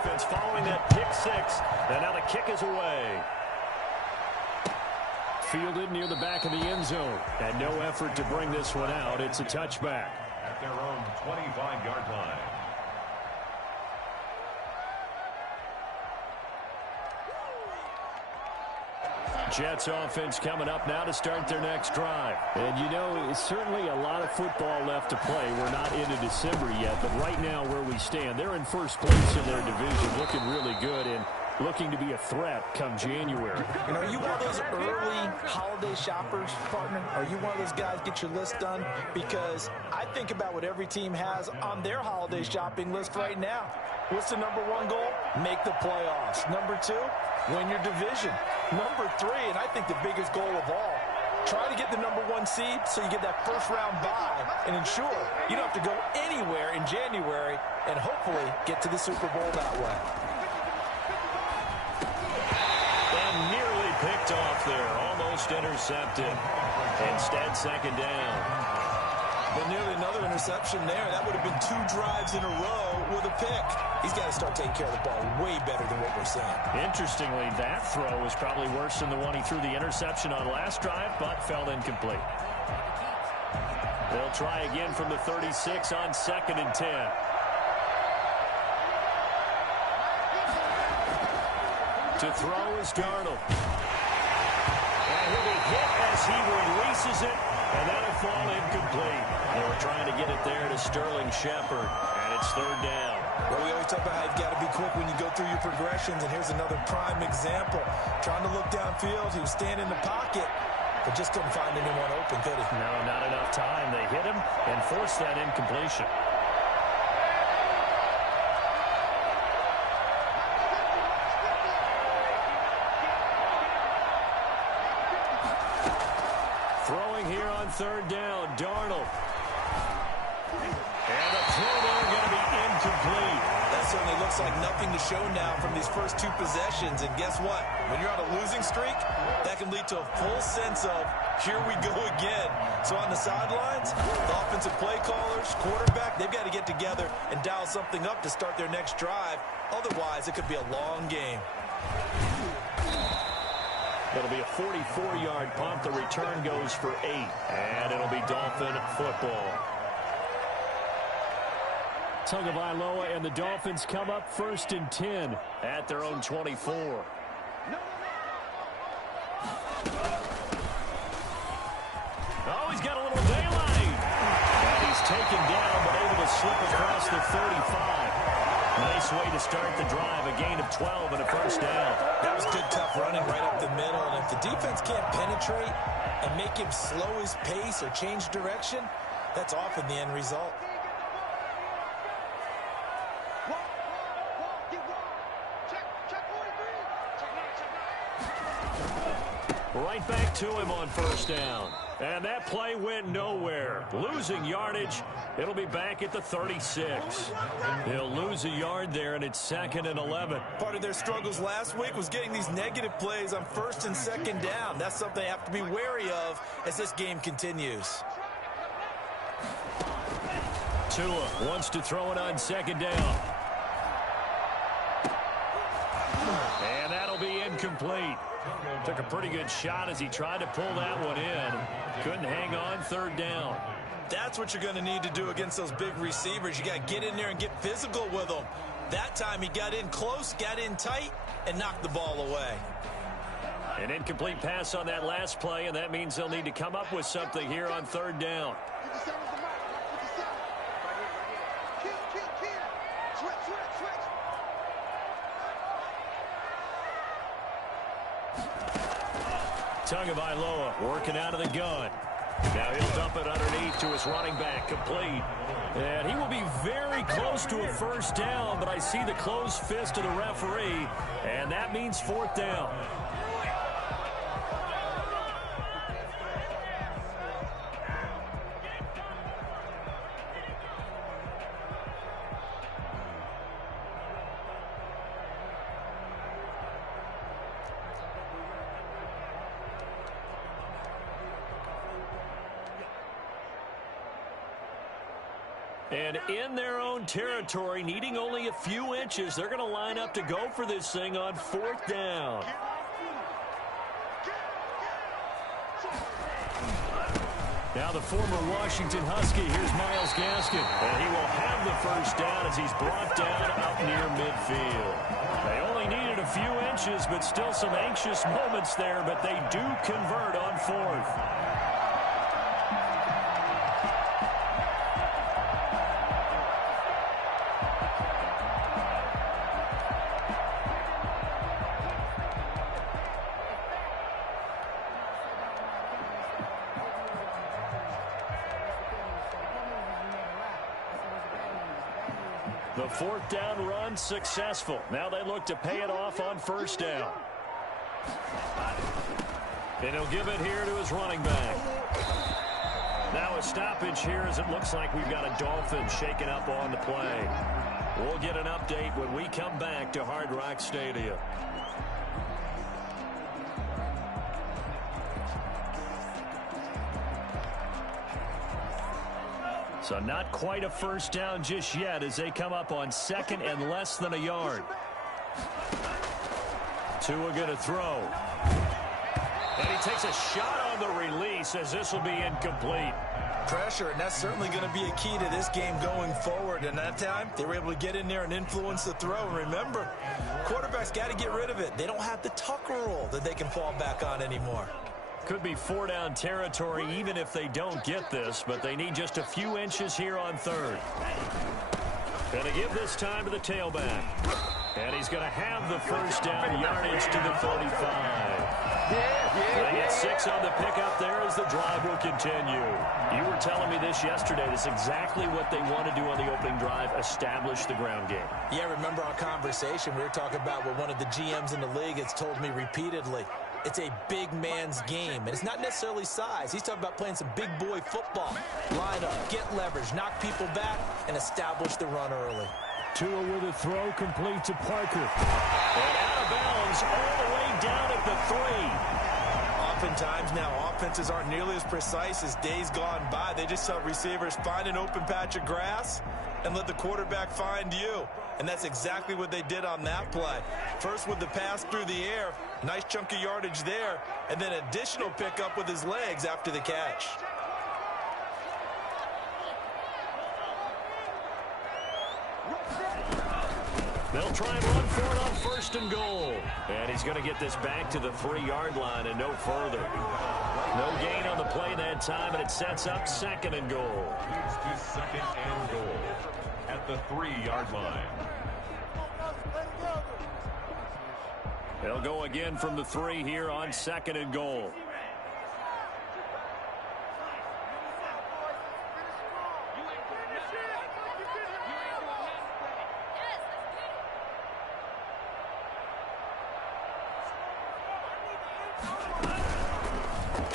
offense following that pick six. And now the kick is away. Fielded near the back of the end zone. And no effort to bring this one out. It's a touchback. At their own 25-yard line. Jets offense coming up now to start their next drive. And you know, it's certainly a lot of football left to play. We're not into December yet, but right now where we stand, they're in first place in their division, looking really good and looking to be a threat come January. You know, are you one of those early holiday shoppers, partner? Are you one of those guys get your list done? Because I think about what every team has on their holiday shopping list right now. What's the number one goal? Make the playoffs. Number two, win your division. Number three, and I think the biggest goal of all, try to get the number one seed so you get that first round bye and ensure you don't have to go anywhere in January and hopefully get to the Super Bowl that way. And nearly picked off there, almost intercepted. Instead, second down. But nearly another interception there. That would have been 2 drives in a row with a pick. He's got to start taking care of the ball way better than what we're seeing. Interestingly, that throw was probably worse than the one he threw the interception on last drive, but fell incomplete. They'll try again from the 36 on 2nd and 10. To throw is Darnold. And he'll be hit as he releases it, and that'll fall incomplete. They were trying to get it there to Sterling Shepard, and it's 3rd down. Well, we always talk about how you've got to be quick when you go through your progressions, and here's another prime example. Trying to look downfield, he was standing in the pocket, but just couldn't find anyone open, could he? No, not enough time. They hit him and forced that incompletion. Throwing here on 3rd down, Darnold. And the throw there going to be incomplete. That certainly looks like nothing to show now from these first 2 possessions. And guess what? When you're on a losing streak, that can lead to a full sense of, here we go again. So on the sidelines, the offensive play callers, quarterback, they've got to get together and dial something up to start their next drive. Otherwise, it could be a long game. It'll be a 44-yard punt. The return goes for 8. And it'll be Dolphin football. Tagovailoa and the Dolphins come up 1st and 10 at their own 24. Oh, he's got a little daylight. And he's taken down, but able to slip across the 35. Nice way to start the drive, a gain of 12 and a 1st down. That was good, tough running right up the middle. And if the defense can't penetrate and make him slow his pace or change direction, that's often the end result. Right back to him on 1st down. And that play went nowhere. Losing yardage. It'll be back at the 36. He'll lose a yard there, and it's 2nd and 11. Part of their struggles last week was getting these negative plays on 1st and 2nd down. That's something they have to be wary of as this game continues. Tua wants to throw it on 2nd down. And that'll be incomplete. Took a pretty good shot as he tried to pull that one in. Couldn't hang on 3rd down. That's what you're going to need to do against those big receivers. You got to get in there and get physical with them. That time he got in close, got in tight, and knocked the ball away. An incomplete pass on that last play, and that means they'll need to come up with something here on 3rd down. Tagovailoa working out of the gun. Now he'll dump it underneath to his running back, complete. And he will be very close to a 1st down, but I see the closed fist of the referee, and that means 4th down. And in their own territory, needing only a few inches, they're going to line up to go for this thing on 4th down. Now the former Washington Husky, here's Myles Gaskin. And he will have the first down as he's brought down up near midfield. They only needed a few inches, but still some anxious moments there, but they do convert on 4th. The 4th down run successful. Now they look to pay it off on 1st down. And he'll give it here to his running back. Now a stoppage here as it looks like we've got a Dolphins shaking up on the play. We'll get an update when we come back to Hard Rock Stadium. So not quite a first down just yet as they come up on 2nd and less than a yard. Tua going to throw. And he takes a shot on the release as this will be incomplete. Pressure, and that's certainly going to be a key to this game going forward. And that time, they were able to get in there and influence the throw. And remember, quarterbacks got to get rid of it. They don't have the Tucker rule that they can fall back on anymore. Could be 4-down territory even if they don't get this, but they need just a few inches here on 3rd. Going to give this time to the tailback. And he's going to have the first down, yardage to the 45. They get 6 on the pickup there as the drive will continue. You were telling me this yesterday. That's exactly what they want to do on the opening drive, establish the ground game. Yeah, remember our conversation. We were talking about what one of the GMs in the league has told me repeatedly. It's a big man's game, and it's not necessarily size. He's talking about playing some big boy football. Line up, get leverage, knock people back, and establish the run early. Tua with a throw complete to Parker. And out of bounds all the way down at the 3. Oftentimes now, offenses aren't nearly as precise as days gone by. They just have receivers find an open patch of grass and let the quarterback find you. And that's exactly what they did on that play. First with the pass through the air, nice chunk of yardage there, and then additional pickup with his legs after the catch. They'll try and run for it on 1st and goal. And he's going to get this back to the 3-yard line and no further. No gain on the play that time, and it sets up 2nd and goal. Leads to 2nd and goal at the 3-yard line. They'll go again from the 3 here on 2nd and goal.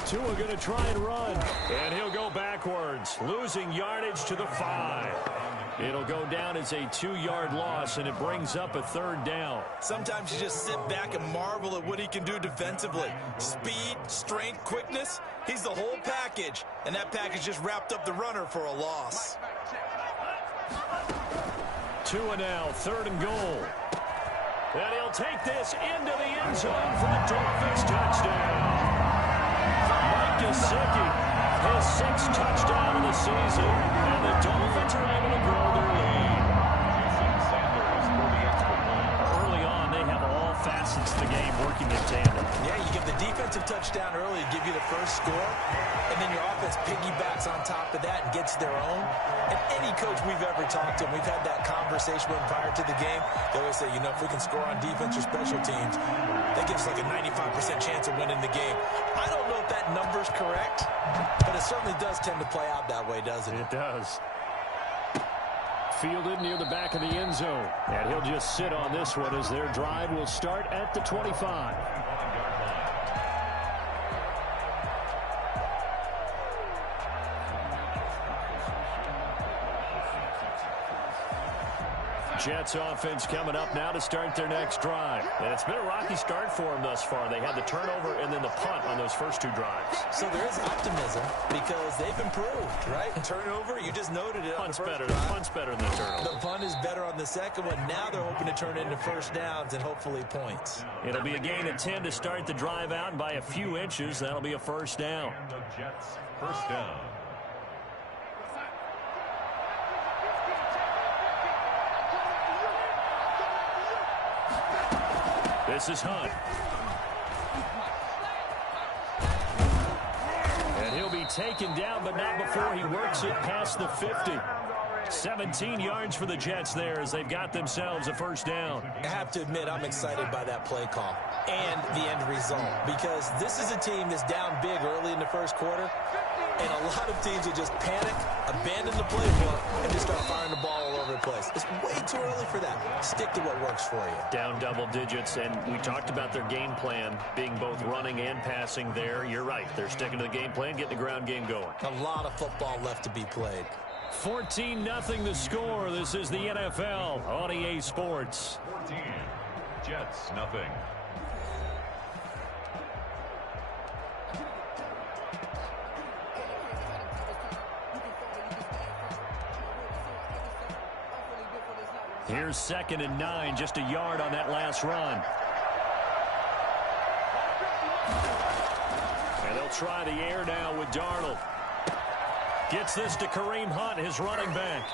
Tua going to try and run. And he'll go backwards, losing yardage to the 5. It'll go down as a 2-yard loss, and it brings up a 3rd down. Sometimes you just sit back and marvel at what he can do defensively. Speed, strength, quickness, he's the whole package. And that package just wrapped up the runner for a loss. Tua now, 3rd and goal. And he'll take this into the end zone for a Dolphins touchdown. Mike Gesicki, his 6th touchdown of the season, and the Dolphins are able to grow their lead. Early on, they have all facets of the game working in tandem. Yeah, you give the defensive touchdown early, give you the first score, and then your offense piggybacks on top of that and gets their own. And any coach we've ever talked to, we've had that conversation with prior to the game, they always say, you know, if we can score on defense or special teams, that gives us like a 95% chance of winning the game. I don't know if that number's correct, but it certainly does tend to play out that way, doesn't it? It does. Fielded near the back of the end zone. And he'll just sit on this one as their drive will start at the 25. Jets offense coming up now to start their next drive. And it's been a rocky start for them thus far. They had the turnover and then the punt on those first two drives. So there is optimism because they've improved, right? Turnover, you just noted it. Punt's better. The punt's better than the turnover. The punt is better on the second one. Now they're hoping to turn it into first downs and hopefully points. It'll be a gain of 10 to start the drive out, and by a few inches, that'll be a first down. And the Jets, first down. This is Hunt. And he'll be taken down, but not before he works it past the 50. 17 yards for the Jets there as they've got themselves a first down. I have to admit, I'm excited by that play call and the end result because this is a team that's down big early in the first quarter, and a lot of teams will just panic, abandon the playbook, and just start firing the ball all over the place. It's way too early for that. Stick to what works for you. Down double digits, and we talked about their game plan being both running and passing there. You're right. They're sticking to the game plan, getting the ground game going. A lot of football left to be played. 14-0 the score. This is the NFL on EA Sports. 14, Jets, nothing. Here's 2nd and 9, just a yard on that last run. And they'll try the air now with Darnold. Gets this to Kareem Hunt, his running back.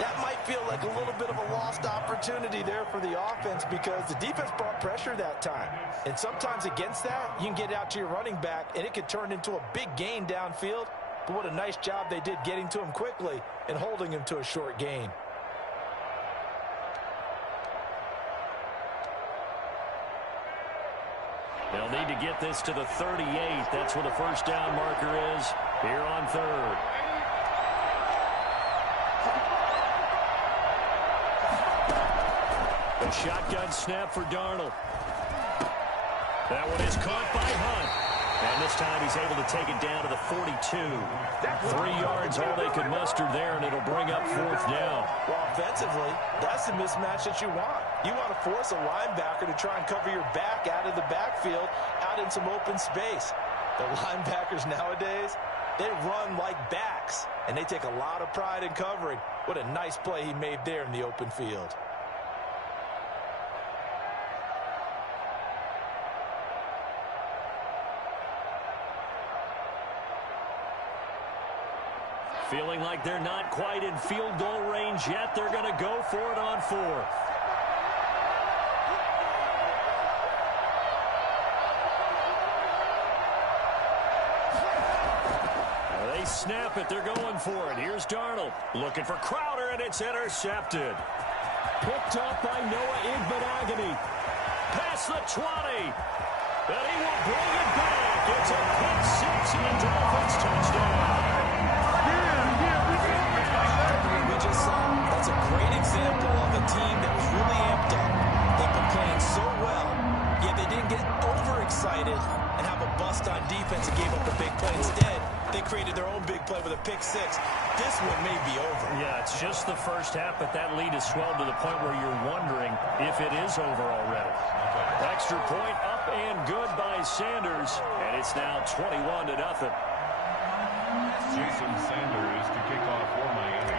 That might feel like a little bit of a lost opportunity there for the offense because the defense brought pressure that time. And sometimes against that, you can get out to your running back, and it could turn into a big gain downfield. But what a nice job they did getting to him quickly and holding him to a short gain. They'll need to get this to the 38. That's where the first down marker is here on 3rd. A shotgun snap for Darnold. That one is caught by Hunt. And this time he's able to take it down to the 42. 3 yards all they could muster there, and it'll bring up 4th down. Well, offensively, that's the mismatch that you want. You want to force a linebacker to try and cover your back out of the backfield, out in some open space. The linebackers nowadays, they run like backs, and they take a lot of pride in covering. What a nice play he made there in the open field. Feeling like they're not quite in field goal range yet. They're going to go for it on 4th. They snap it. They're going for it. Here's Darnold looking for Crowder, and it's intercepted. Picked up by Noah Igbenogany. Past the 20. And he will bring it back. It's a pick 6 and a Dolphins touchdown. That's a great example of a team that was really amped up. They've been playing so well, yet they didn't get overexcited and have a bust on defense and gave up a big play. Instead, they created their own big play with a pick 6. This one may be over. Yeah, it's just the first half, but that lead has swelled to the point where you're wondering if it is over already. Extra point up and good by Sanders, and it's now 21-0. Jason Sanders to kick off for Miami.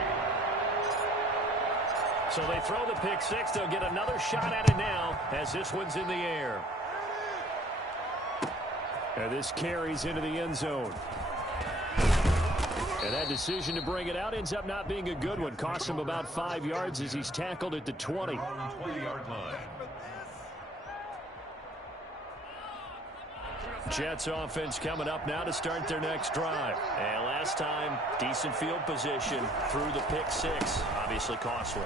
So they throw the pick 6. They'll get another shot at it now as this one's in the air. And this carries into the end zone. And that decision to bring it out ends up not being a good one. Costs him about 5 yards as he's tackled at the 20. 20-yard line. Jets offense coming up now to start their next drive. And last time, decent field position through the pick 6. Obviously costly.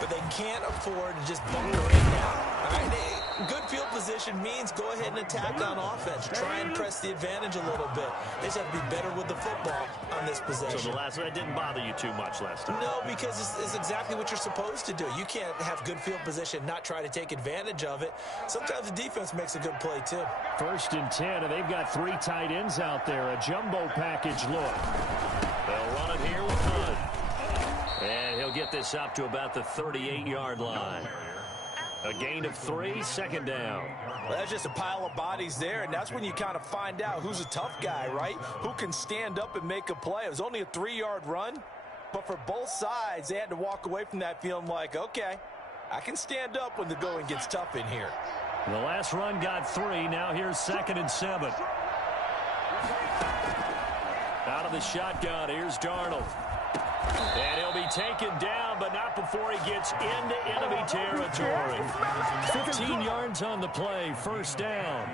But they can't afford to just bunker in now. All right, good field position means go ahead and attack on offense. Try and press the advantage a little bit. They just have to be better with the football on this possession. So the last one didn't bother you too much last time? No, because it's exactly what you're supposed to do. You can't have good field position, not try to take advantage of it. Sometimes the defense makes a good play, too. 1st and 10, and they've got 3 tight ends out there. A jumbo package look. They'll run it here with Hunt. And he'll get get this up to about the 38-yard line. A gain of 3, 2nd down. Well, that's just a pile of bodies there, and that's when you kind of find out who's a tough guy, right? Who can stand up and make a play. It was only a 3-yard run, but for both sides, they had to walk away from that feeling like, okay, I can stand up when the going gets tough in here. The last run got 3. Now here's 2nd and 7. Out of the shotgun, here's Darnold. And he'll be taken down, but not before he gets into enemy territory. 15 yards on the play, 1st down.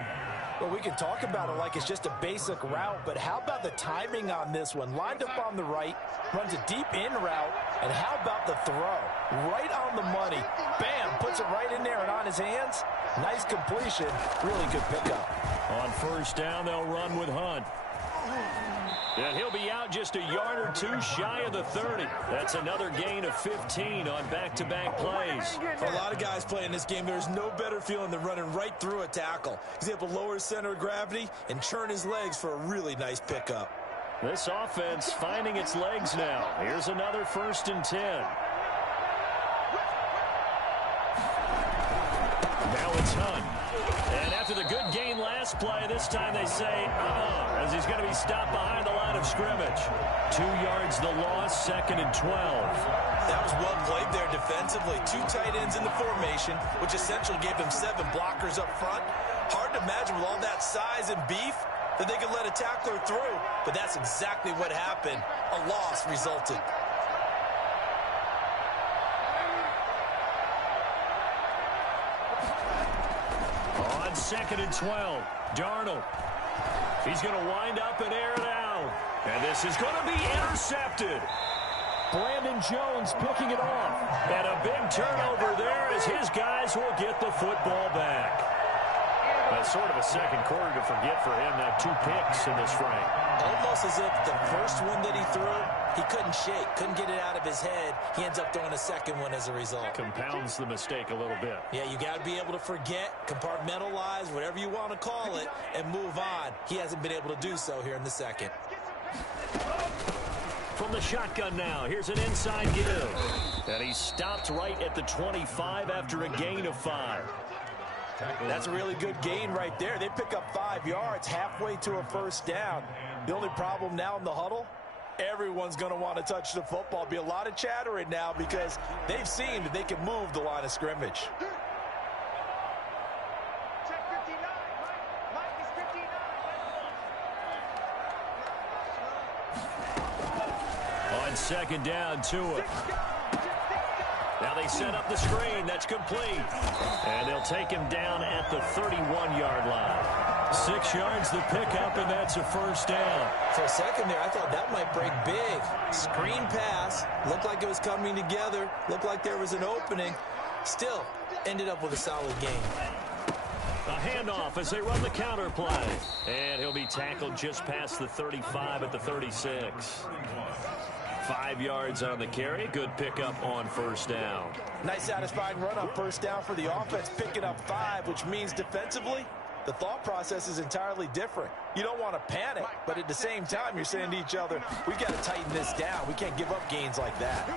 Well, we can talk about it like it's just a basic route, but how about the timing on this one? Lined up on the right, runs a deep in route, and how about the throw? Right on the money. Bam, puts it right in there and on his hands. Nice completion, really good pickup. On 1st down, they'll run with Hunt. And he'll be out just a yard or 2 shy of the 30. That's another gain of 15 on back-to-back plays. For a lot of guys playing this game, there's no better feeling than running right through a tackle. He's able to lower his center of gravity and churn his legs for a really nice pickup. This offense finding its legs now. Here's another 1st and 10. Now it's Hunt. And after the good gain last play, this time they say, as he's going to be stopped behind the line of scrimmage. 2 yards the loss, 2nd and 12. That was well played there defensively. 2 tight ends in the formation, which essentially gave them 7 blockers up front. Hard to imagine with all that size and beef that they could let a tackler through, but that's exactly what happened. A loss resulted. On 2nd and 12, Darnold. He's going to wind up and air it out. And this is going to be intercepted. Brandon Jones picking it off. And a big turnover there as his guys will get the football back. That's sort of a second quarter to forget for him. That 2 picks in this frame. Almost as if the first one that he threw, he couldn't shake, couldn't get it out of his head. He ends up throwing a second one as a result. Compounds the mistake a little bit. Yeah, you got to be able to forget, compartmentalize, whatever you want to call it, and move on. He hasn't been able to do so here in the second. From the shotgun now, here's an inside give. And he stopped right at the 25 after a gain of 5. That's a really good gain right there. They pick up 5 yards halfway to a 1st down. The only problem now in the huddle, everyone's going to want to touch the football. Be a lot of chattering now because they've seen that they can move the line of scrimmage. On 2nd down, Tua. Now they set up the screen. That's complete. And they'll take him down at the 31-yard line. 6 yards the pickup, and that's a 1st down. For a second there, I thought that might break big. Screen pass. Looked like it was coming together. Looked like there was an opening. Still, ended up with a solid game. A handoff as they run the counter play. And he'll be tackled just past the 35 at the 36. 5 yards on the carry. Good pickup on 1st down. Nice satisfying run on 1st down for the offense, picking up 5, which means defensively, the thought process is entirely different. You don't want to panic, but at the same time, you're saying to each other, we've got to tighten this down. We can't give up gains like that.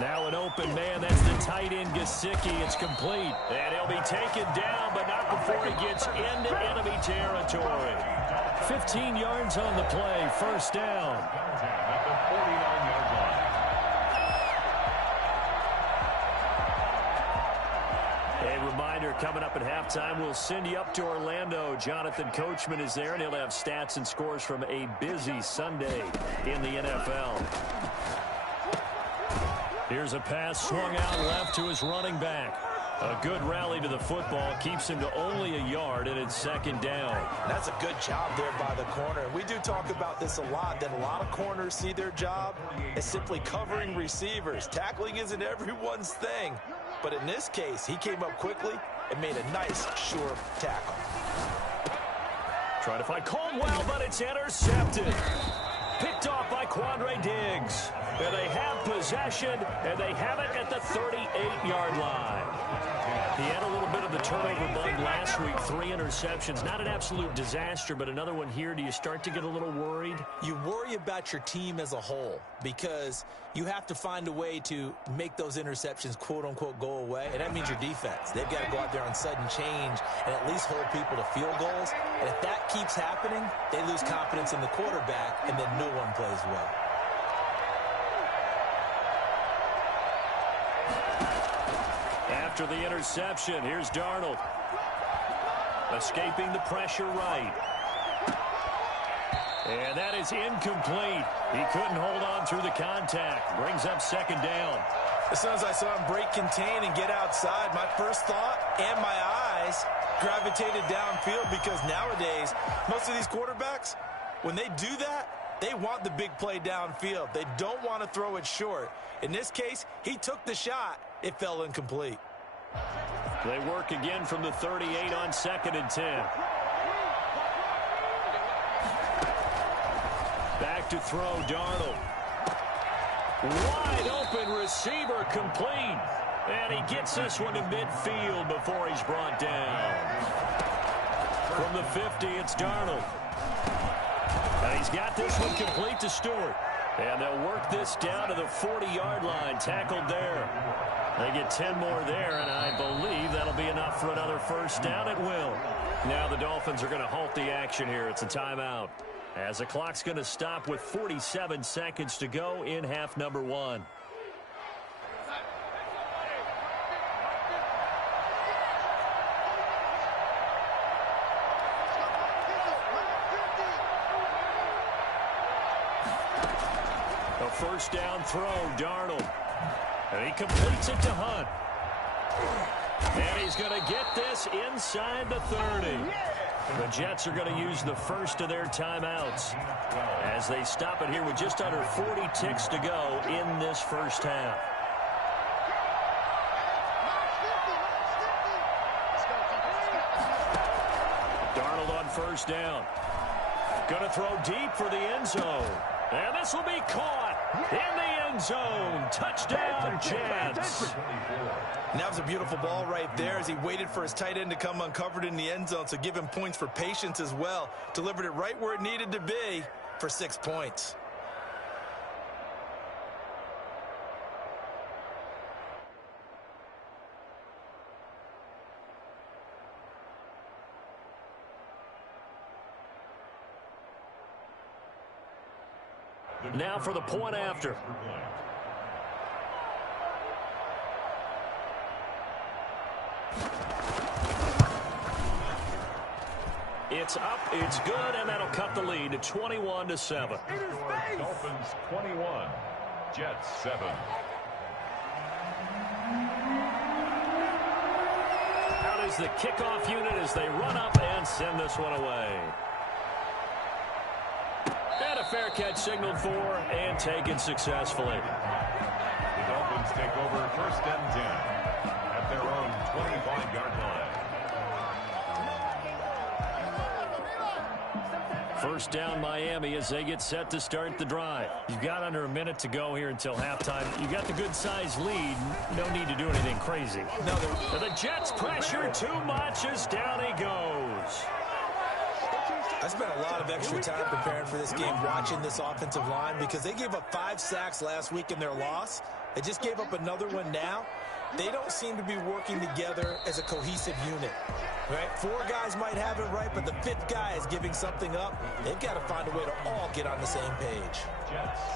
Now an open man. That's the tight end, Gesicki. It's complete. And he'll be taken down, but not before he gets into enemy territory. 15 yards on the play. 1st down. At the 49-yard line. A reminder, coming up at halftime, we'll send you up to Orlando. Jonathan Coachman is there, and he'll have stats and scores from a busy Sunday in the NFL. Here's a pass swung out left to his running back. A good rally to the football keeps him to only a yard, and it's 2nd down. That's a good job there by the corner. We do talk about this a lot, that a lot of corners see their job as simply covering receivers. Tackling isn't everyone's thing. But in this case, he came up quickly and made a nice, sure tackle. Trying to find Caldwell, but it's intercepted. Picked off by Quandre Diggs. And they have possession, and they have it at the 38-yard line. He had a little bit of the turnover bug last week, 3 interceptions. Not an absolute disaster, but another one here. Do you start to get a little worried? You worry about your team as a whole because you have to find a way to make those interceptions, quote-unquote, go away, and that means your defense. They've got to go out there on sudden change and at least hold people to field goals, and if that keeps happening, they lose confidence in the quarterback, and then no one plays well. After the interception, here's Darnold. Escaping the pressure right. And that is incomplete. He couldn't hold on through the contact. Brings up second down. As soon as I saw him break contain and get outside, my first thought and my eyes gravitated downfield because nowadays, most of these quarterbacks, when they do that, they want the big play downfield. They don't want to throw it short. In this case, he took the shot. It fell incomplete. They work again from the 38 on 2nd and 10. Back to throw, Darnold. Wide open receiver complete. And he gets this one to midfield before he's brought down. From the 50, it's Darnold. And he's got this one complete to Stewart. And they'll work this down to the 40-yard line. Tackled there. They get 10 more there, and I believe that'll be enough for another first down. It will. Now the Dolphins are going to halt the action here. It's a timeout. As the clock's going to stop with 47 seconds to go in half number 1. A first down throw, Darnold. And he completes it to Hunt. And he's going to get this inside the 30. The Jets are going to use the first of their timeouts as they stop it here with just under 40 ticks to go in this first half. Darnold on first down. Going to throw deep for the end zone. And this will be caught in the end zone. Touchdown, Jets. And that was a beautiful ball right there as he waited for his tight end to come uncovered in the end zone. So give him points for patience as well. Delivered it right where it needed to be for 6 points. Now for the point after. It's up, it's good, and that'll cut the lead to 21-7. Dolphins 21, Jets 7. Out is the kickoff unit as they run up and send this one away. And a fair catch signaled for and taken successfully. The Dolphins take over 1st and 10 at their own 25-yard line. First down Miami as they get set to start the drive. You've got under a minute to go here until halftime. You've got the good-sized lead. No need to do anything crazy. No, the Jets pressure too much as down he goes. I spent a lot of extra time preparing for this game, watching this offensive line, because they gave up 5 sacks last week in their loss. They just gave up another one now. They don't seem to be working together as a cohesive unit. Right? 4 guys might have it right, but the 5th guy is giving something up. They've got to find a way to all get on the same page.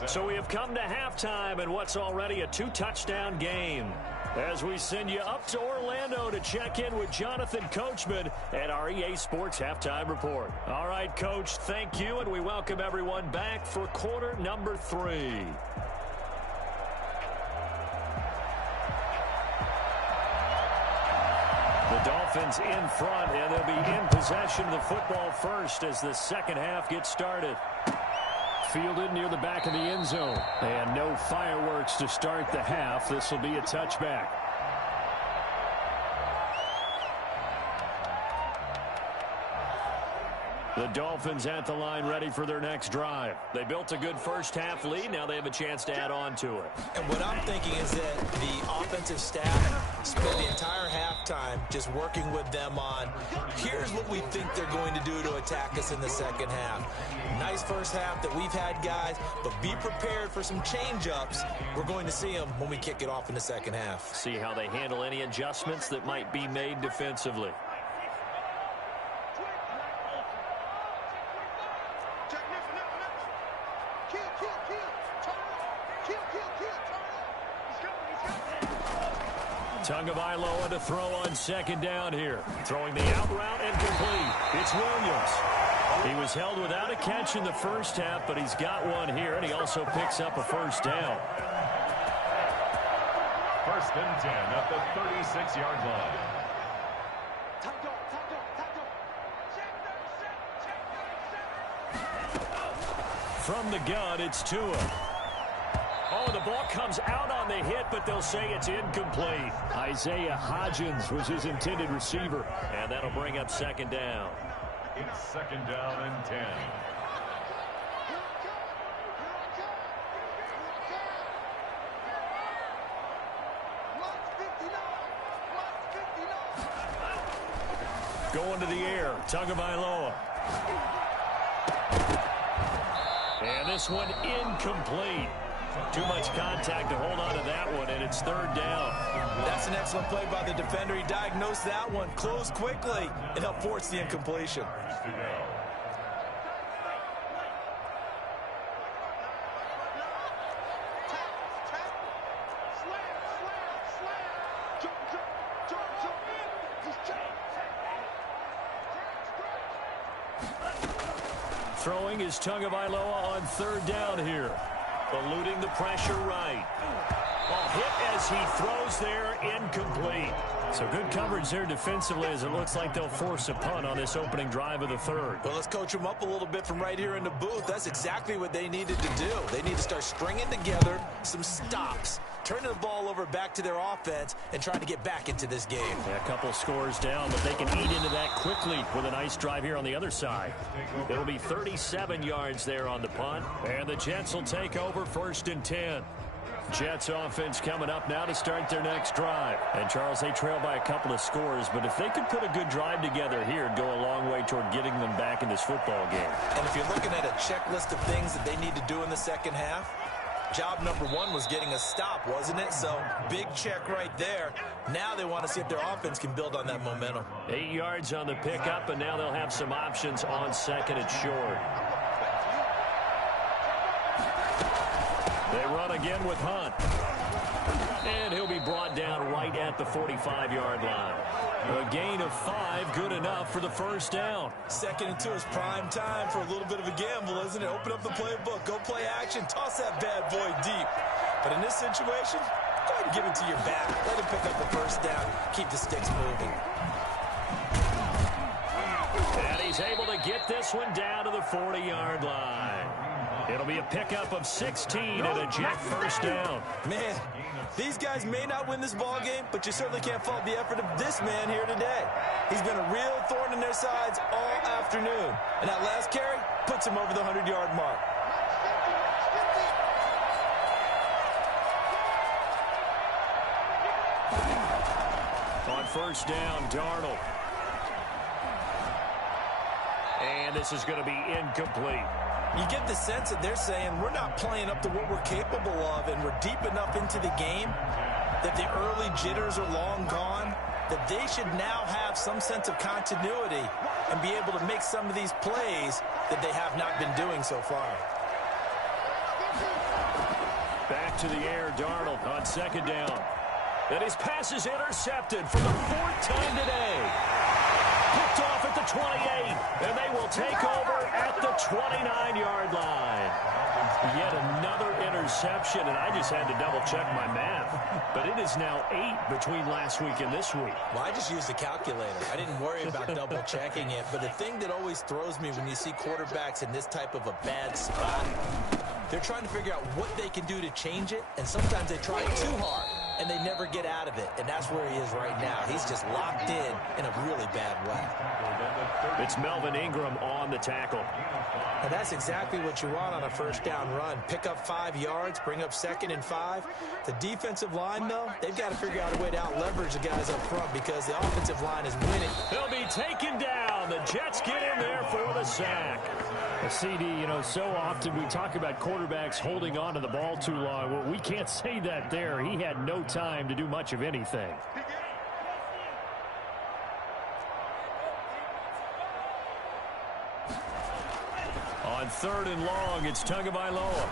So we have come to halftime in what's already a 2-touchdown game. As we send you up to Orlando to check in with Jonathan Coachman at our EA Sports Halftime Report. All right, Coach, thank you, and we welcome everyone back for quarter number 3. The Dolphins in front, and they'll be in possession of the football first as the second half gets started. Fielded near the back of the end zone. And no fireworks to start the half. This will be a touchback. The Dolphins at the line ready for their next drive. They built a good first-half lead. Now they have a chance to add on to it. And what I'm thinking is that the offensive staff spent the entire halftime just working with them on, here's what we think they're going to do to attack us in the second half. Nice first half that we've had, guys, but be prepared for some change-ups. We're going to see them when we kick it off in the second half. See how they handle any adjustments that might be made defensively. Tagovailoa to throw on second down here. Throwing the out route and complete. It's Williams. He was held without a catch in the first half, but he's got one here, and he also picks up a first down. First and 10 at the 36-yard line. From the gun, it's Tua. Oh, the ball comes out on the hit, but they'll say it's incomplete. Isaiah Hodgins was his intended receiver, and that'll bring up second down. It's second down and 10. Going to the air, Tagovailoa. And this one incomplete. Too much contact to hold on to that one, and it's third down. That's an excellent play by the defender. He diagnosed that one, closed quickly, and helped force the incompletion. Throwing is Tagovailoa on third down here. Eluding the pressure right. Ball hit as he throws there, incomplete. So good coverage there defensively as it looks like they'll force a punt on this opening drive of the third. Well, let's coach them up a little bit from right here in the booth. That's exactly what they needed to do. They need to start stringing together some stops, turning the ball over back to their offense, and trying to get back into this game. Yeah, a couple scores down, but they can eat into that quickly with a nice drive here on the other side. It'll be 37 yards there on the punt, and the Jets will take over first and 10. Jets offense coming up now to start their next drive. And, Charles, they trail by a couple of scores, but if they could put a good drive together here, it'd go a long way toward getting them back in this football game. And if you're looking at a checklist of things that they need to do in the second half, job number one was getting a stop, wasn't it? So, big check right there. Now they want to see if their offense can build on that momentum. 8 yards on the pickup, and now they'll have some options on second and short. They run again with Hunt. And he'll be brought down right at the 45-yard line. A gain of 5, good enough for the first down. Second and 2 is prime time for a little bit of a gamble, isn't it? Open up the playbook, go play action, toss that bad boy deep. But in this situation, go ahead and give it to your back. Let him pick up the first down, keep the sticks moving. And he's able to get this one down to the 40-yard line. It'll be a pickup of 16 and a Jet first down. Man, these guys may not win this ball game, but you certainly can't fault the effort of this man here today. He's been a real thorn in their sides all afternoon. And that last carry puts him over the 100-yard mark. On first down, Darnold. And this is going to be incomplete. You get the sense that they're saying we're not playing up to what we're capable of, and we're deep enough into the game that the early jitters are long gone, that they should now have some sense of continuity and be able to make some of these plays that they have not been doing so far. Back to the air, Darnold on second down. And his pass is intercepted for the 4th time today. Picked off at the 28, and they will take over at the 29-yard line. Yet another interception, and I just had to double-check my math. But it is now 8 between last week and this week. Well, I just used a calculator. I didn't worry about double-checking it. But the thing that always throws me when you see quarterbacks in this type of a bad spot, they're trying to figure out what they can do to change it, and sometimes they try too hard. and they never get out of it. And that's where he is right now. He's just locked in a really bad way. It's Melvin Ingram on the tackle. And that's exactly what you want on a first down run. Pick up 5 yards, bring up 2nd and 5. The defensive line, though, they've got to figure out a way to out-leverage the guys up front because the offensive line is winning. He'll be taken down. The Jets get in there for the sack. A CD, so often we talk about quarterbacks holding on to the ball too long. Well, we can't say that there. He had no time to do much of anything. On 3rd and long, it's Tagovailoa.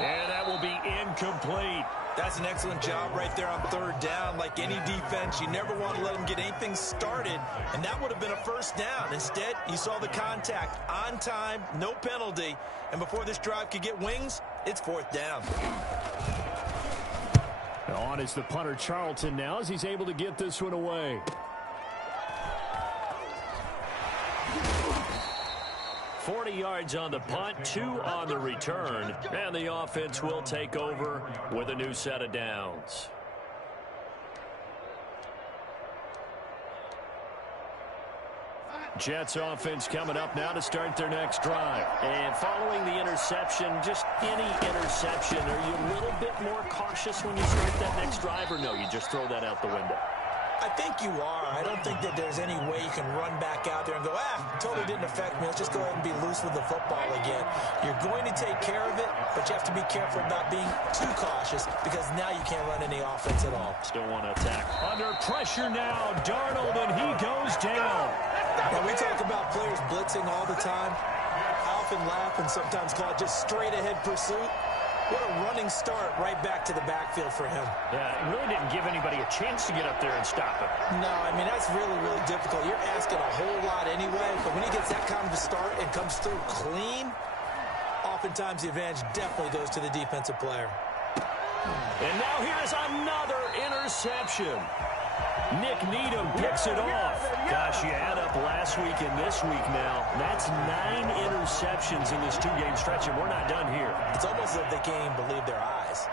And that will be incomplete. That's an excellent job right there on 3rd down. Like any defense, you never want to let them get anything started, and that would have been a first down. Instead, you saw the contact on time, no penalty, and before this drive could get wings, it's 4th down. On is the punter Charlton now as he's able to get this one away. 40 yards on the punt, 2 on the return, and the offense will take over with a new set of downs. Jets offense coming up now to start their next drive. And following the interception, just any interception, are you a little bit more cautious when you start that next drive, or no, you just throw that out the window? I think you are. I don't think that there's any way you can run back out there and go, totally didn't affect me. Let's just go ahead and be loose with the football again. You're going to take care of it, but you have to be careful about being too cautious because now you can't run any offense at all. Still want to attack. Under pressure now, Darnold, and he goes down. Now, we talk about players blitzing all the time. I often laugh and sometimes call it just straight-ahead pursuit. What a running start right back to the backfield for him. Yeah, it really didn't give anybody a chance to get up there and stop him. No, I mean, that's really, really difficult. You're asking a whole lot anyway, but when he gets that kind of a start and comes through clean, oftentimes the advantage definitely goes to the defensive player. And now here's another interception. Nick Needham picks it off. Gosh, you add up last week and this week now. That's 9 interceptions in this 2-game stretch, and we're not done here. It's almost as if they can't even believe their eyes.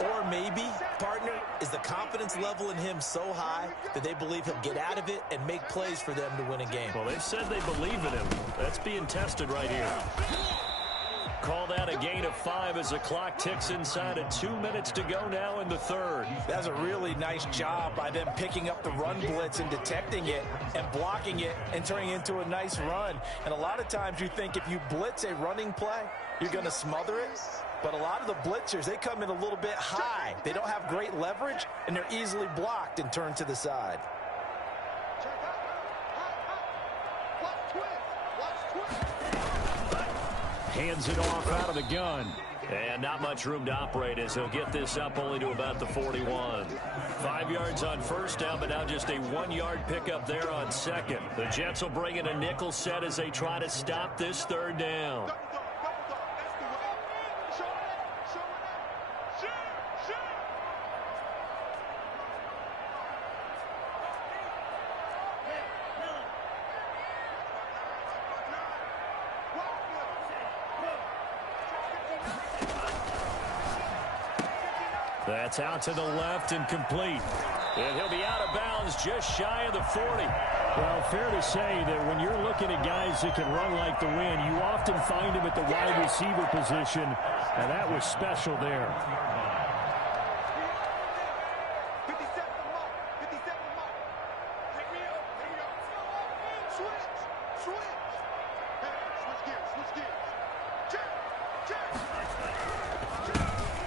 Or maybe, partner, is the confidence level in him so high that they believe he'll get out of it and make plays for them to win a game. Well, they've said they believe in him. That's being tested right here. Call that a gain of 5 as the clock ticks inside of 2 minutes to go now in the 3rd. That's a really nice job by them picking up the run blitz and detecting it and blocking it and turning it into a nice run. And a lot of times you think if you blitz a running play, you're going to smother it. But a lot of the blitzers, they come in a little bit high. They don't have great leverage, and they're easily blocked and turned to the side. Hands it off out of the gun. And not much room to operate as he'll get this up only to about the 41. 5 yards on first down, but now just a 1-yard pickup there on second. The Jets will bring in a nickel set as they try to stop this 3rd down. That's out to the left and complete. And he'll be out of bounds just shy of the 40. Well, fair to say that when you're looking at guys that can run like the wind, you often find them at the wide receiver position, and that was special there.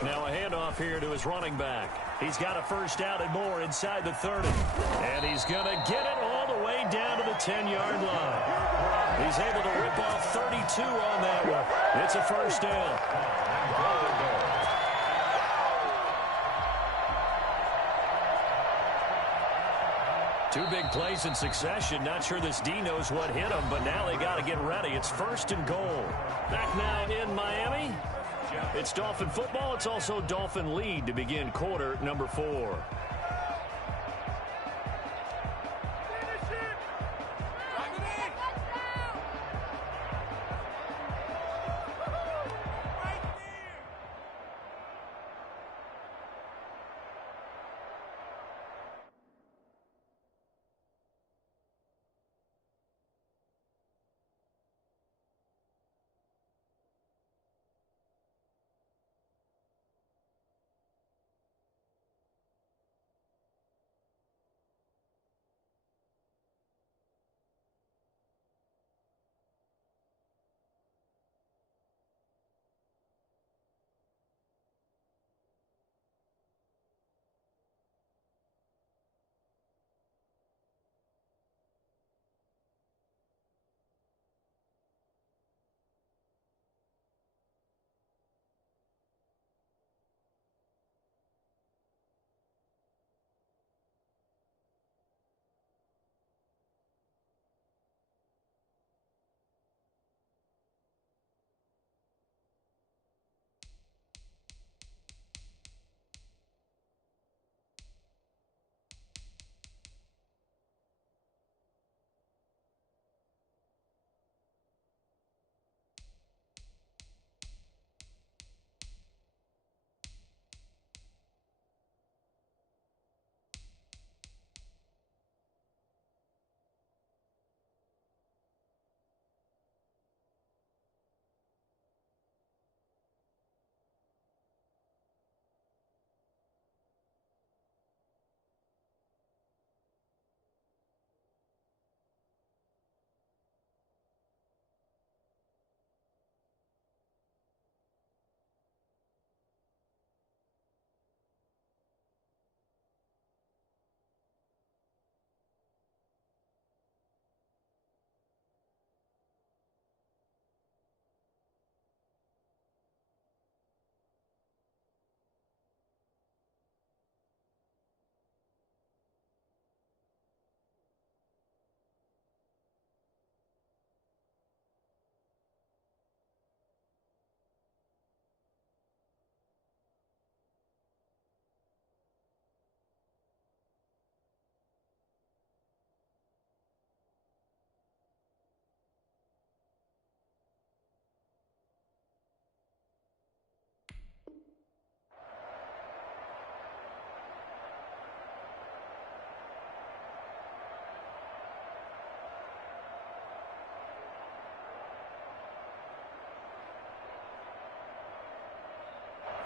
Now a handoff here to his running back. He's got a first down and more inside the 30. And he's going to get it all the way down to the 10-yard line. He's able to rip off 32 on that one. It's a first down. Two big plays in succession. Not sure this D knows what hit him, but now they got to get ready. It's 1st and goal. Back now in Miami. It's Dolphin football. It's also Dolphin lead to begin quarter number 4.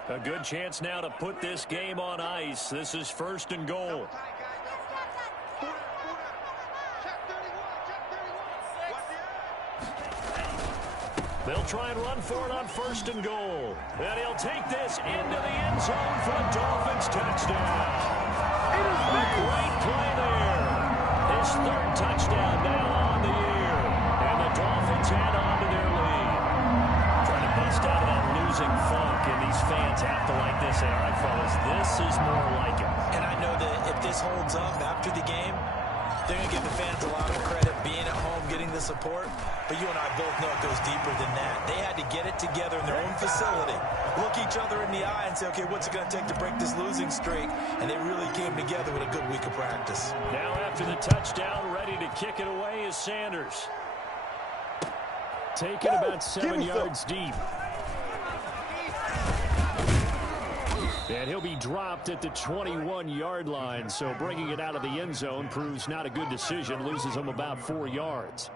A good chance now to put this game on ice. This is 1st and goal. They'll try and run for it on 1st and goal. And he'll take this into the end zone for a Dolphins touchdown. A great play there. His 3rd touchdown now on the year. And the Dolphins add on to their lead. Trying to bust out of that losing funk, and these fans have to like this. Say, all right, fellas, this is more like it. And I know that if this holds up after the game, they're going to give the fans a lot of credit being at home, getting the support. But you and I both know it goes deeper than that. They had to get it together in their own facility, look each other in the eye and say, okay, what's it going to take to break this losing streak? And they really came together with a good week of practice. Now after the touchdown, ready to kick it away is Sanders. Taken about 7 yards deep. And he'll be dropped at the 21-yard line, so bringing it out of the end zone proves not a good decision, loses him about 4 yards.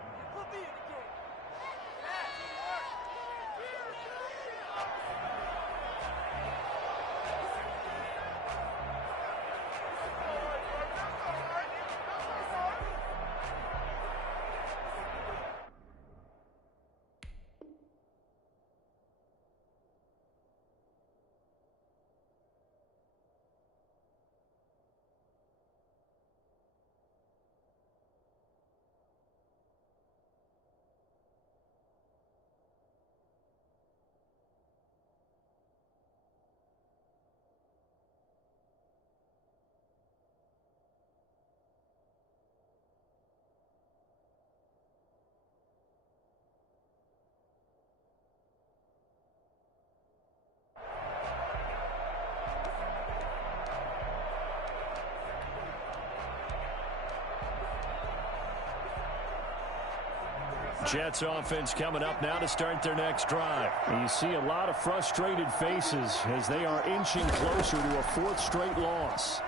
Jets offense coming up now to start their next drive. You see a lot of frustrated faces as they are inching closer to a 4th straight loss.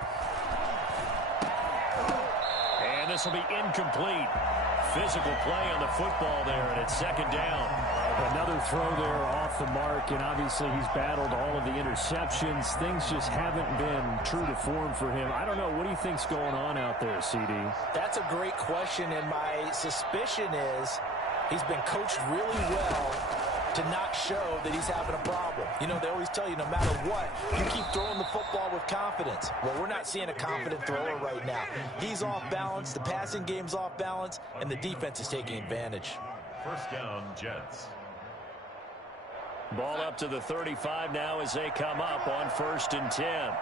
And this will be incomplete. Physical play on the football there, and it's 2nd down. Another throw there off the mark, and obviously he's battled all of the interceptions. Things just haven't been true to form for him. I don't know. What do you think's going on out there, CD? That's a great question, and my suspicion is he's been coached really well to not show that he's having a problem. You know, they always tell you no matter what, you keep throwing the football with confidence. Well, we're not seeing a confident thrower right now. He's off balance, the passing game's off balance, and the defense is taking advantage. 1st down, Jets. Ball up to the 35 now as they come up on 1st and 10.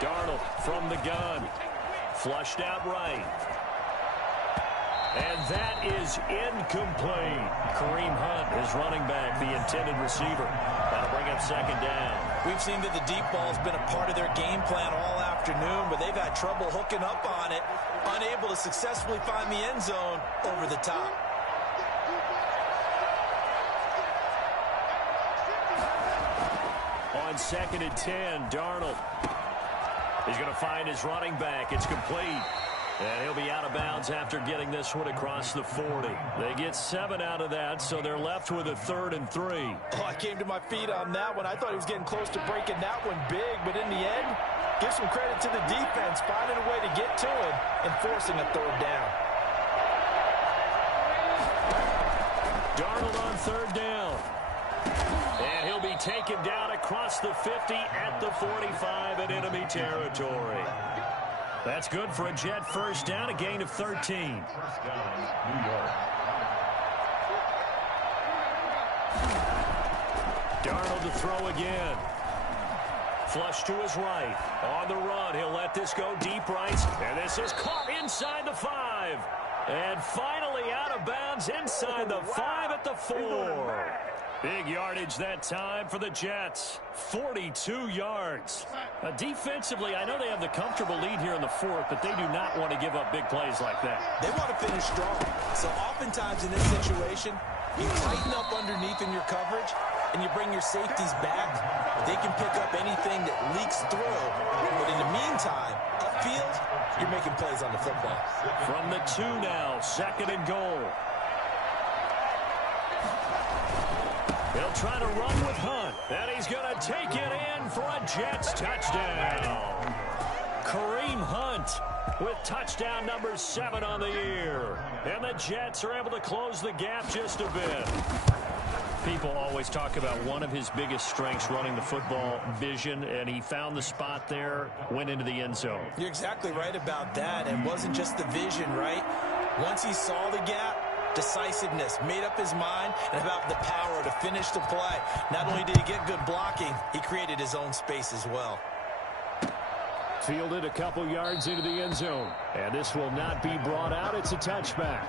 Darnold from the gun. Flushed out right. And that is incomplete. Kareem Hunt is running back, the intended receiver. That'll bring up 2nd down. We've seen that the deep ball's been a part of their game plan all afternoon, but they've had trouble hooking up on it, unable to successfully find the end zone over the top. On 2nd and 10, Darnold. He's going to find his running back. It's complete. And he'll be out of bounds after getting this one across the 40. They get 7 out of that, so they're left with a 3rd and 3. Oh, I came to my feet on that one. I thought he was getting close to breaking that one big, but in the end, give some credit to the defense, finding a way to get to him and forcing a 3rd down. Darnold on 3rd down. And he'll be taken down across the 50 at the 45 in enemy territory. That's good for a Jet 1st down, a gain of 13. 1st down, New York. Darnold to throw again. Flush to his right. On the run, he'll let this go deep right. And this is caught inside the 5. And finally out of bounds inside the 5 at the 4. Big yardage that time for the Jets. 42 yards. Defensively, I know they have the comfortable lead here in the 4th, but they do not want to give up big plays like that. They want to finish strong. So oftentimes in this situation, you tighten up underneath in your coverage, and you bring your safeties back. They can pick up anything that leaks through. But in the meantime, upfield, you're making plays on the football. From the 2 now, 2nd and goal. He'll try to run with Hunt, and he's going to take it in for a Jets touchdown. Kareem Hunt with touchdown number 7 on the year. And the Jets are able to close the gap just a bit. People always talk about one of his biggest strengths, running the football, vision, and he found the spot there, went into the end zone. You're exactly right about that. It wasn't just the vision, right? Once he saw the gap, decisiveness, made up his mind, and about the power to finish the play. Not only did he get good blocking, he created his own space as well. Fielded a couple yards into the end zone. And this will not be brought out. It's a touchback.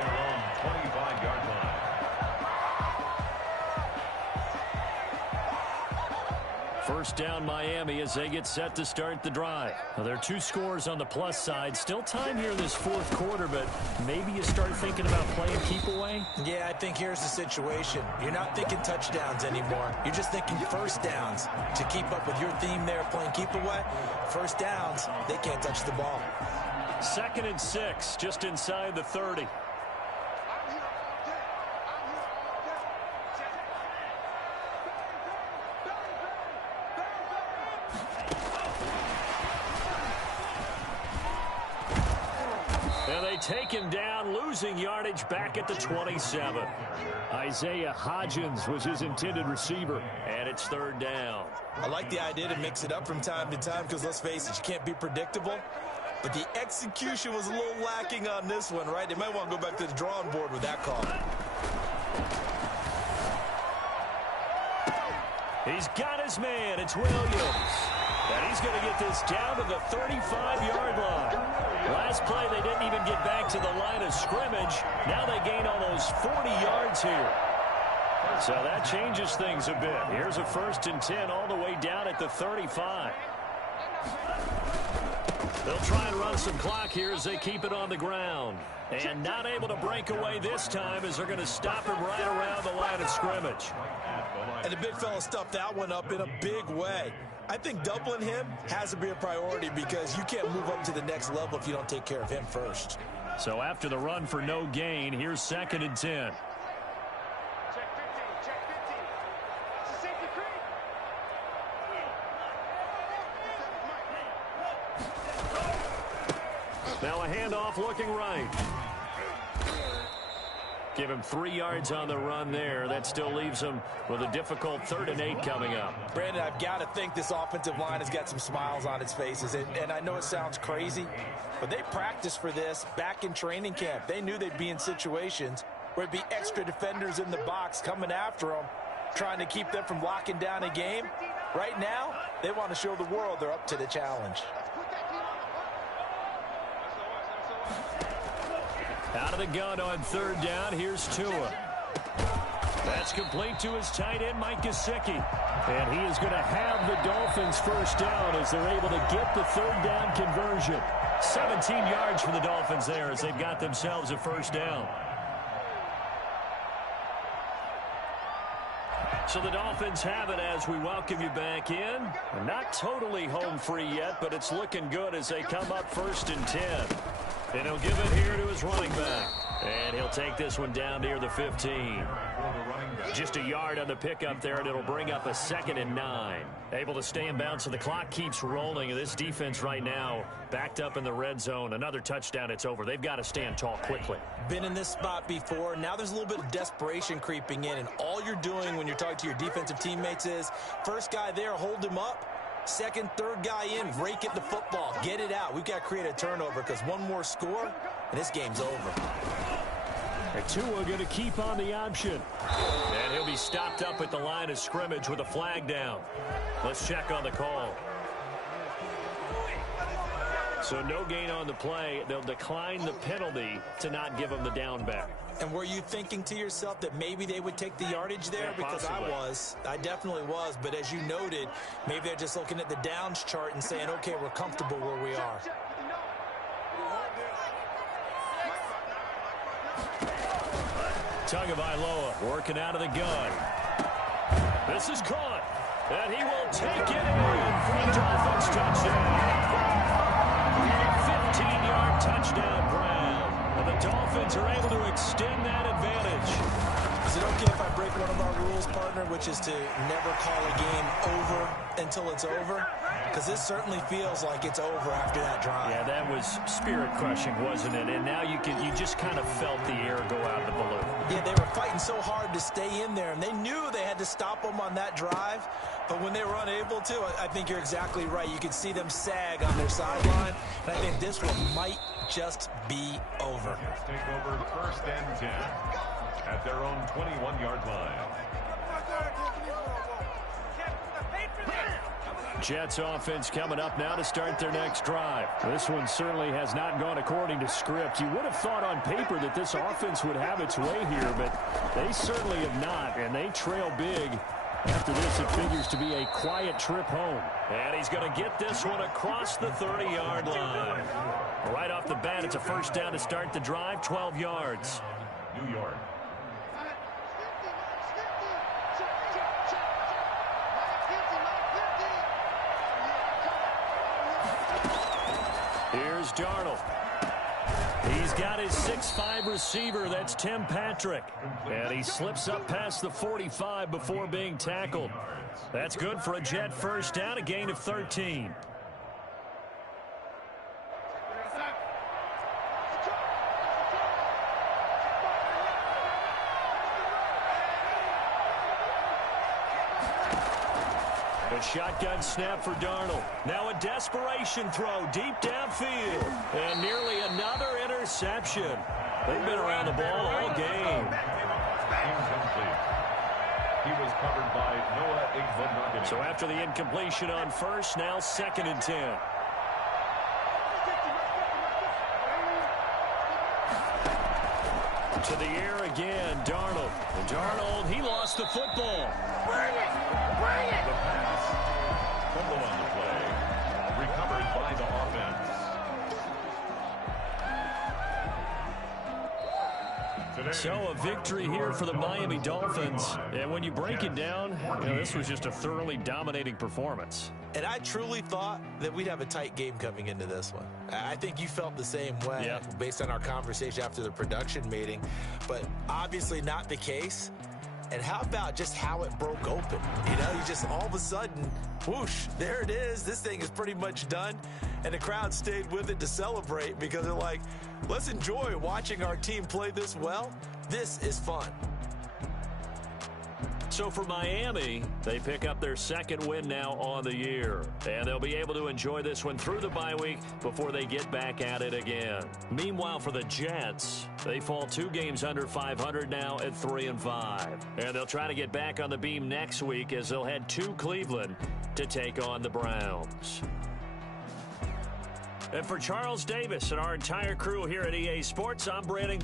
Their own 25-yard line. First down Miami as they get set to start the drive. Now, there are 2 scores on the plus side. Still time here in this 4th quarter, but maybe you start thinking about playing keep away? Yeah, I think here's the situation. You're not thinking touchdowns anymore. You're just thinking first downs. To keep up with your theme there, playing keep away, first downs, they can't touch the ball. 2nd and 6, just inside the 30. And they take him down, losing yardage back at the 27. Isaiah Hodgins was his intended receiver, and it's 3rd down. I like the idea to mix it up from time to time because, let's face it, you can't be predictable. But the execution was a little lacking on this one, right? They might want to go back to the drawing board with that call. He's got his man. It's Williams. And he's going to get this down to the 35-yard line. Last play, they didn't even get back to the line of scrimmage. Now they gain almost 40 yards here. So that changes things a bit. Here's a 1st and 10 all the way down at the 35. They'll try and run some clock here as they keep it on the ground. And not able to break away this time as they're going to stop him right around the line of scrimmage. And the big fella stuffed that one up in a big way. I think doubling him has to be a priority because you can't move up to the next level if you don't take care of him first. So after the run for no gain, here's 2nd and 10. Now a handoff looking right. Give him 3 yards on the run there. That still leaves him with a difficult 3rd and 8 coming up. Brandon, I've got to think this offensive line has got some smiles on its faces. And I know it sounds crazy, but they practiced for this back in training camp. They knew they'd be in situations where it'd be extra defenders in the box coming after them, trying to keep them from locking down a game. Right now, they want to show the world they're up to the challenge. Out of the gun on 3rd down. Here's Tua. That's complete to his tight end, Mike Gesicki. And he is going to have the Dolphins first down as they're able to get the 3rd down conversion. 17 yards for the Dolphins there as they've got themselves a first down. So the Dolphins have it as we welcome you back in. Not totally home free yet, but it's looking good as they come up 1st and 10. And he'll give it here to his running back. And he'll take this one down near the 15. Just a yard on the pickup there, and it'll bring up a 2nd and 9. Able to stay in bounds, so the clock keeps rolling. And this defense right now backed up in the red zone. Another touchdown, it's over. They've got to stand tall quickly. Been in this spot before. Now there's a little bit of desperation creeping in. And all you're doing when you're talking to your defensive teammates is, first guy there, hold him up. 2nd, 3rd guy in, rake at the football. Get it out. We've got to create a turnover because one more score, and this game's over. And Tua going to keep on the option. And he'll be stopped up at the line of scrimmage with a flag down. Let's check on the call. So no gain on the play. They'll decline the penalty to not give him the down back. And were you thinking to yourself that maybe they would take the yardage there? Yeah, because I definitely was. But as you noted, maybe they're just looking at the downs chart and saying, okay, we're comfortable where we are. Tagovailoa working out of the gun. This is caught. And he will take it in for a Dolphins touchdown. 15-yard touchdown, Brown. And the Dolphins are able to extend that advantage. Is it okay if I break one of our rules, partner, which is to never call a game over until it's over? Because this certainly feels like it's over after that drive. Yeah, that was spirit-crushing, wasn't it? And now you just kind of felt the air go out of the balloon. Yeah, they were fighting so hard to stay in there, and they knew they had to stop them on that drive. But when they were unable to, I think you're exactly right. You could see them sag on their sideline, and I think this one might just be over. Take over 1st and 10 at their own 21-yard line. Jets offense coming up now to start their next drive. This one certainly has not gone according to script. You would have thought on paper that this offense would have its way here, but they certainly have not, and they trail big. After this, it figures to be a quiet trip home. And he's going to get this one across the 30-yard line. Right off the bat, it's a first down to start the drive, 12 yards. New York. Here's Darnold. He's got his 6'5" receiver. That's Tim Patrick. And he slips up past the 45 before being tackled. That's good for a Jet first down, a gain of 13. A shotgun snap for Darnold. Now a desperation throw deep downfield. And nearly another interception. They've been around the ball all game. Incomplete. He was covered by Noah Igbenogany. So after the incompletion on first, now 2nd and 10. To the air again, Darnold. And Darnold, he lost the football. The pass. Fumble on the play. Recovered by the offense. So a victory here for the Miami Dolphins. And when you break it down, this was just a thoroughly dominating performance. And I truly thought that we'd have a tight game coming into this one. I think you felt the same way based on our conversation after the production meeting, but obviously not the case. And how about just how it broke open? You just all of a sudden, whoosh, there it is. This thing is pretty much done. And the crowd stayed with it to celebrate because they're like, let's enjoy watching our team play this well. This is fun. So for Miami, they pick up their 2nd win now on the year. And they'll be able to enjoy this one through the bye week before they get back at it again. Meanwhile, for the Jets, they fall 2 games under 500 now at 3-5. And they'll try to get back on the beam next week as they'll head to Cleveland to take on the Browns. And for Charles Davis and our entire crew here at EA Sports, I'm Brandon.